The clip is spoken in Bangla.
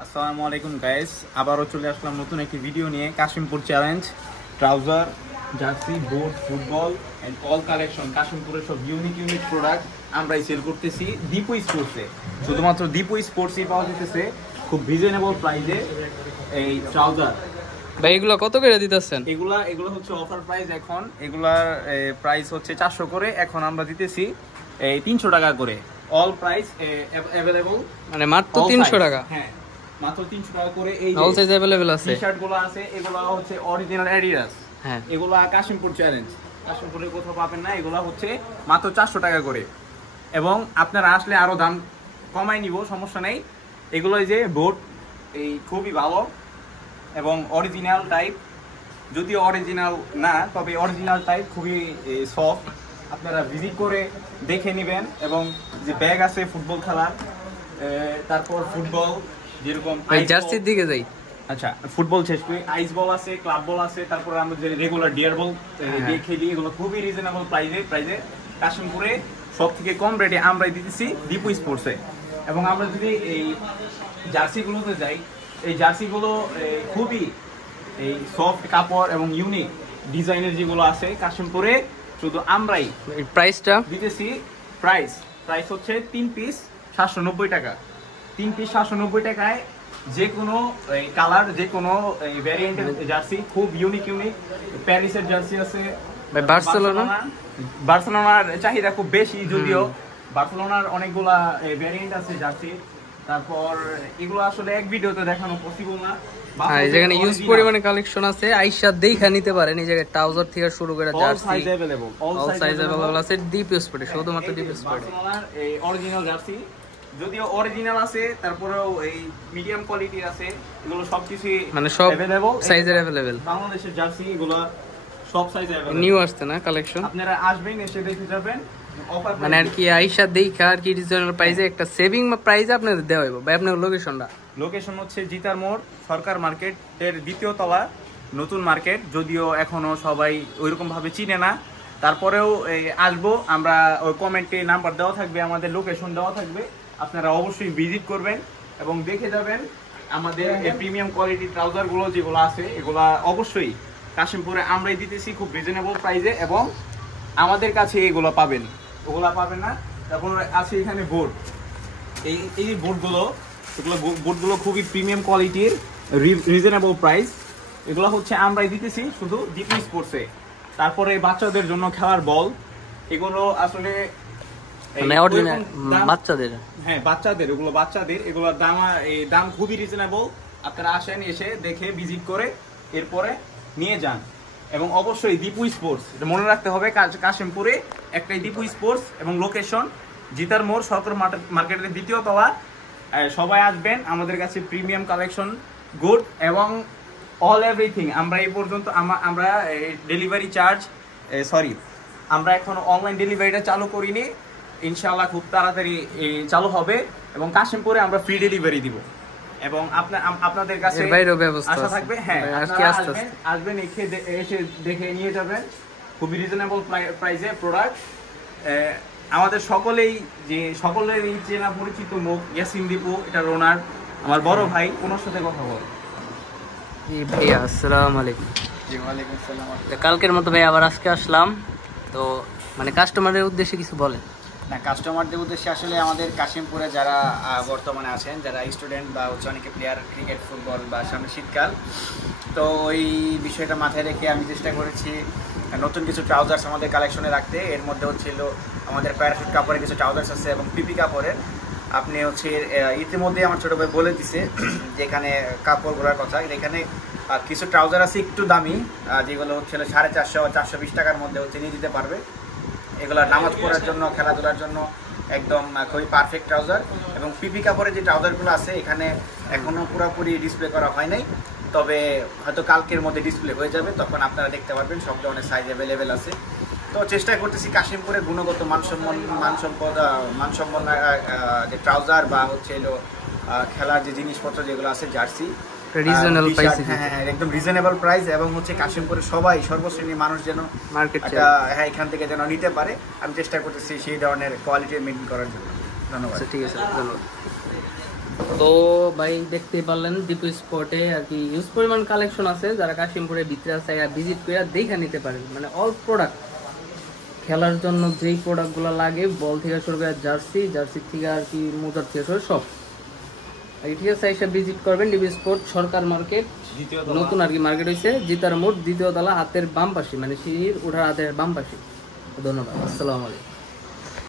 আসসালামু আলাইকুম গাইস, আবারও চলে আসলাম নতুন একটি ভিডিও নিয়ে। Kashimpur challenge trouser, jersey, boot, football and all collection. কাশিমপুরের সব ইউনিক প্রোডাক্ট আমরাই সেল করতেছি দীপু স্পোর্টসে। শুধুমাত্র দীপু স্পোর্টসই পাওয়া যেতেছে খুব রিজনেবল প্রাইসে এই ট্রাউজার। ভাই এগুলো কত করে দিতেছেন? এগুলো হচ্ছে অফার প্রাইস। এখন এগুলার প্রাইস হচ্ছে 400 করে, এখন আমরা দিতেছি 300 টাকা করে। অল প্রাইস অ্যাভেলেবল, মানে মাত্র 300 টাকা। হ্যাঁ, মাত্র 300 টাকা করে। এই অল সাইজ अवेलेबल আছে। টি-শার্ট গুলো আছে, এগুলো হচ্ছে অরিজিনাল অ্যাডিডাস। হ্যাঁ, এগুলো কাশিমপুর চ্যালেঞ্জ, কাশিমপুরে কোথাও পাবেন না। এগুলো হচ্ছে মাত্র 400 টাকা করে, এবং আপনারা আসলে আরো দাম কমাই নিব, সমস্যা নেই। এগুলো যে বোট, এই খুবই ভালো এবং অরিজিনাল টাইপ, যদিও অরিজিনাল না তবে অরিজিনাল টাইপ, খুবই সফট। আপনারা ভিজিট করে দেখে নেবেন। এবং যে ব্যাগ আছে ফুটবল খেলার, তারপর ফুটবল যেরকম জার্সির দিকে যাই। আচ্ছা, ফুটবল শেষ করি। আইস বল আছে, ক্লাব বল আছে, তারপরে আমরা যে রেগুলার ডিয়ার বল দিয়ে খেলি, এগুলো খুবই রিজনেবল প্রাইসে কাশিমপুরে সব থেকে কম রেটে আমরাই দিতেছি দীপু স্পোর্টসে। এবং আমরা যদি এই জার্সিগুলোতে যাই, এই জার্সিগুলো খুবই এই সফট কাপড় এবং ইউনিক ডিজাইনের যেগুলো আছে কাশিমপুরে শুধু আমরাই প্রাইসটা দিতেছি। প্রাইস হচ্ছে 3 পিস 790 টাকা। 3 পিস 790 টাকায় যে কোনো কালার, যে কোনো ভ্যারিয়েন্টের জার্সি, খুব ইউনিক। প্যারিসের জার্সি আছে, বার্সেলোনার চাহিদা খুব বেশি, যদিও বার্সেলোনার অনেকগুলা ভ্যারিয়েন্ট আছে জার্সি। তারপর এগুলো আসলে এক ভিডিওতে দেখানো পসিবল না। এই জায়গায় ইউজ পরিমাণে কালেকশন আছে, আইসা দেখা নিতে পারেন। এই জায়গায় ট্রাউজার থেকে শুরু করে জার্সি, অল সাইজ अवेलेबल আছে। ডিপ স্পোর্টে, শুধুমাত্র ডিপ স্পোর্টে বার্সেলোনার এই অরিজিনাল জার্সি, যদিও অরিজিনাল আছে, তারপরেও এই মিডিয়াম কোয়ালিটির আছে। এগুলো সবকিছুই মানে সব अवेलेबल, সাইজের अवेलेबल। বাংলাদেশের জার্সি এগুলো সব সাইজে अवेलेबल। নিউ আসছে না কালেকশন, আপনারা আসবেন, এসে দেখে যাবেন। অফার মানে আর কি আইসা দেখা আর কি রিজনেবল প্রাইসে একটা সেভিং প্রাইসে আপনাদের দেওয়া হইব। ভাই আপনার লোকেশনটা? লোকেশন হচ্ছে জিতার মোড়, সরকার মার্কেটের দ্বিতীয় তলা, নতুন মার্কেট। যদিও এখনো সবাই ওইরকম ভাবে চিনে না, তারপরেও আসবো আমরা। ওই কমেন্টে নাম্বার দেওয়া থাকবে, আমাদের লোকেশন দেওয়া থাকবে। আপনারা অবশ্যই ভিজিট করবেন এবং দেখে যাবেন আমাদের প্রিমিয়াম কোয়ালিটির ট্রাউজারগুলো যেগুলো আছে, এগুলা অবশ্যই কাশিমপুরে আমরাই দিতেছি খুব রিজনেবল প্রাইসে, এবং আমাদের কাছে এগুলো পাবেন, ওগুলা পাবেন না। তারপর আছে এখানে বোর্ড, এই বোর্ডগুলো খুবই প্রিমিয়াম কোয়ালিটির, রিজনেবল প্রাইস। এগুলো হচ্ছে আমরাই দিতেছি শুধু দীপু স্পোর্টসে। তারপরে বাচ্চাদের জন্য খেলার বল, এগুলো আসলে বাচ্চাদের, হ্যাঁ বাচ্চাদের, এগুলোর দাম খুবই রিজনেবল। আপনারা আসেন, এসে দেখে ভিজিট করে এরপরে নিয়ে যান। এবং অবশ্যই দীপু স্পোর্টস, এটা মনে রাখতে হবে, কাশিমপুরে একটাই দীপু স্পোর্টস, এবং লোকেশন জিতার মোড়, সরকার মার্কেটের দ্বিতীয় তলা। সবাই আসবেন, আমাদের কাছে প্রিমিয়াম কালেকশন, গুড এবং অল এভরিথিং। আমরা এই পর্যন্ত আমরা ডেলিভারি চার্জ আমরা এখন অনলাইন ডেলিভারিটা চালু করিনি, ইনশাআল্লাহ খুব তাড়াতাড়ি চালু হবে। এবং কাশিমপুরে আমরা ফ্রি ডেলিভারি দিব, এবং আপনাদের কাছে আশা থাকবে। হ্যাঁ, আসবেন, এসে দেখে নিয়ে যাবেন খুবই রিজনেবল প্রাইসে প্রোডাক্ট। আমাদের সকলেরই চেনা পরিচিত মুখ ইয়াসিন দীপু, এটা রোনার, আমার বড় ভাই। ওনার সাথে কথা বল। জি ভাইয়া, আসসালামু আলাইকুম। জি ওয়ালাইকুম আসসালাম। কালকের মতো ভাই আবার আজকে আসলাম, তো মানে কাস্টমারের উদ্দেশ্যে কিছু বলেন। না, কাস্টমারদের উদ্দেশ্যে আসলে আমাদের কাশিমপুরে যারা বর্তমানে আছেন, যারা স্টুডেন্ট বা হচ্ছে অনেকে প্লেয়ার, ক্রিকেট, ফুটবল, বা সামনে শীতকাল, তো ওই বিষয়টা মাথায় রেখে আমি চেষ্টা করেছি নতুন কিছু ট্রাউজার্স আমাদের কালেকশনে রাখতে। এর মধ্যে হচ্ছিল আমাদের প্যারাশুট কাপড়ের কিছু ট্রাউজার্স আছে এবং পিপি কাপড়ের। আপনি হচ্ছে ইতিমধ্যে আমার ছোটো ভাই বলে দিছে যেখানে কাপড়গুলোর কথা। এখানে কিছু ট্রাউজার আছে একটু দামি, যেগুলো হচ্ছিল 450-420 টাকার মধ্যে হচ্ছে নিয়ে দিতে পারবে। এগুলো নামাজ পড়ার জন্য, খেলাধুলার জন্য একদম খুবই পারফেক্ট ট্রাউজার। এবং পিপি কাপড়ের যে ট্রাউজারগুলো আছে এখানে এখনও পুরোপুরি ডিসপ্লে করা হয় নাই, তবে হয়তো কালকের মধ্যে ডিসপ্লে হয়ে যাবে, তখন আপনারা দেখতে পারবেন। সব ধরনের সাইজ অ্যাভেলেবেল আছে। তো চেষ্টা করতেছি কাশিমপুরে গুণগত মানসম্পন্ন যে ট্রাউজার বা হচ্ছে খেলার যে জিনিসপত্র যেগুলো আছে, জার্সি, রিজনেবল প্রাইস। হ্যাঁ, একদম রিজনেবল প্রাইস। এবং হচ্ছে কাশিমপুরে সবাই, সর্বশ্রেণীর মানুষ যেন এখান থেকে যেন নিতে পারে, আমি চেষ্টা করতেছি সেই ধরনের কোয়ালিটি মেনটেন করার জন্য। ধন্যবাদ। ঠিক আছে, ধন্যবাদ। তো ভাই দেখতেই পারলেন দীপু স্পটে আর কি ইউজ পরিমাণ কালেকশন আছে, যারা কাশিমপুরের ভিতরে আছে ভিজিট করে দেখে নিতে পারেন। মানে অল প্রোডাক্ট, খেলার জন্য যেই প্রোডাক্টগুলো লাগে, বল থেকে শুরু করে জার্সি থেকে আর কি মোজার থেকে শুরু সব, ঠিক আছে। এসে ভিজিট করবেন ডিপু স্পোর্ট, সরকার মার্কেট, নতুন আর কি মার্কেট হয়েছে, জিতার মোড়, দ্বিতীয় তলা, হাতের বাম পাশে, মানে সিঁড়ির ওঠার হাতের বাম পাশে। ধন্যবাদ, আসসালামু আলাইকুম।